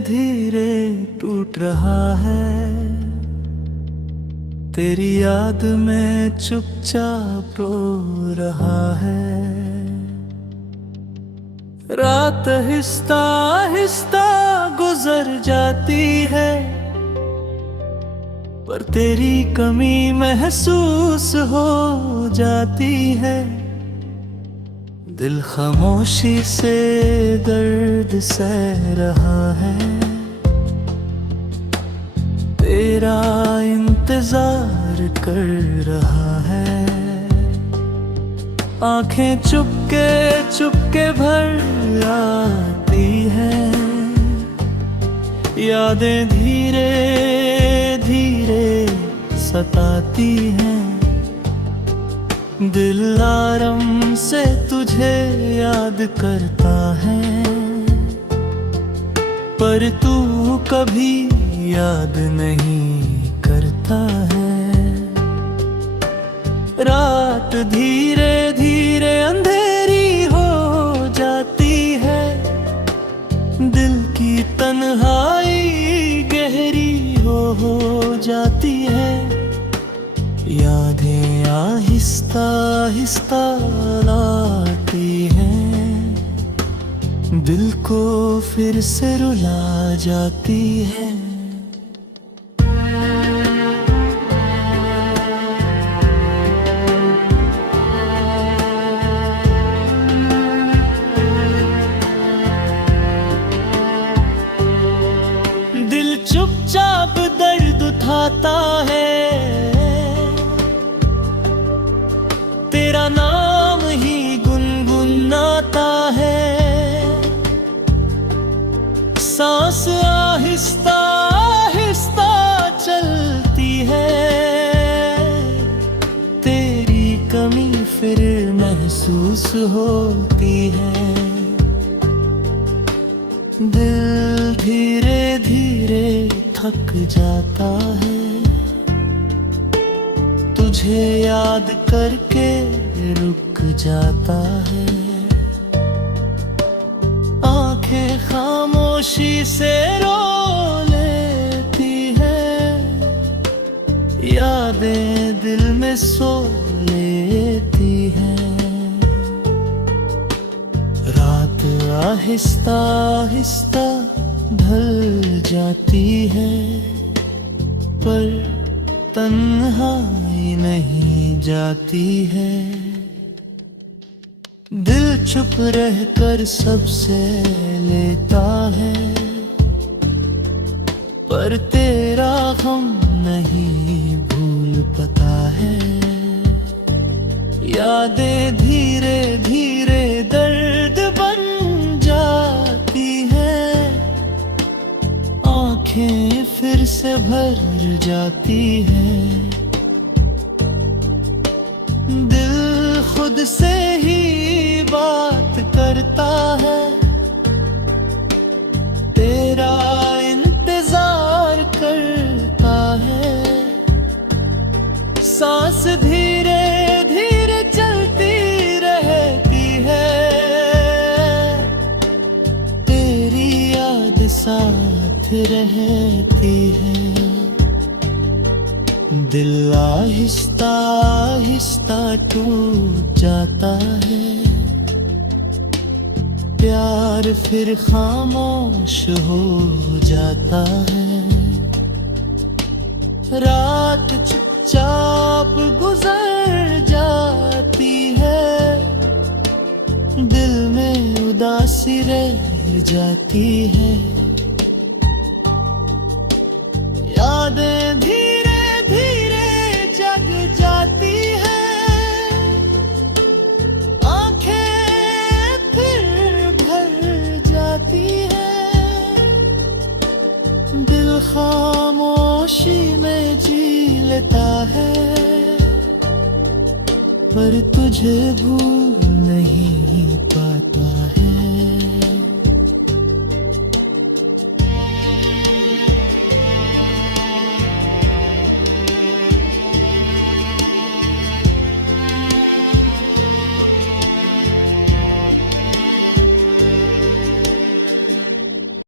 धीरे टूट रहा है। तेरी याद में चुपचाप रो रहा है। रात आहिस्ता आहिस्ता गुजर जाती है, पर तेरी कमी महसूस हो जाती है। दिल खामोशी से दर्द सह रहा है। तेरा इंतजार कर रहा है। आंखें चुपके चुपके भर आती हैं। यादें धीरे धीरे सताती हैं। दिल आराम से तुझे याद करता है, पर तू कभी याद नहीं करता है। रात धीरे धीरे अंधेरी हो जाती है। दिल की तन्हाई गहरी हो जाती है। यादें आहिस्ता आहिस्ता लाती हैं। दिल को फिर से रुला जाती है। दिल चुपचाप दर्द उठाता है। तेरा नाम ही गुनगुनाता है। सांस आहिस्ता आहिस्ता चलती है। तेरी कमी फिर महसूस होती है। दिल धीरे धीरे थक जाता है। तुझे याद करके रुक जाता है। आंखें खामोशी से रो लेती है। यादें दिल में सो लेती है। रात आहिस्ता आहिस्ता ढल जाती है, पर तन्हाई नहीं जाती है। दिल चुप रहकर सबसे लेता है, पर तेरा हम नहीं भूल पाता है। यादें धीरे धीरे दर्द बन जाती हैं। आंखें फिर से भर जाती हैं। दिल खुद से ही बात करता है। तेरा इंतजार करता है। सांस धीरे धीरे चलती रहती है। तेरी याद साथ रहती है। दिल आहिस्ता आहिस्ता टूट जाता है। प्यार फिर खामोश हो जाता है। रात चुपचाप गुजर जाती है। दिल में उदासी रह जाती है। यादें धीरे धीरे जग जाती है। आंखें फिर भर जाती है। दिल खामोशी में जी लेता है, पर तुझे भूल नहीं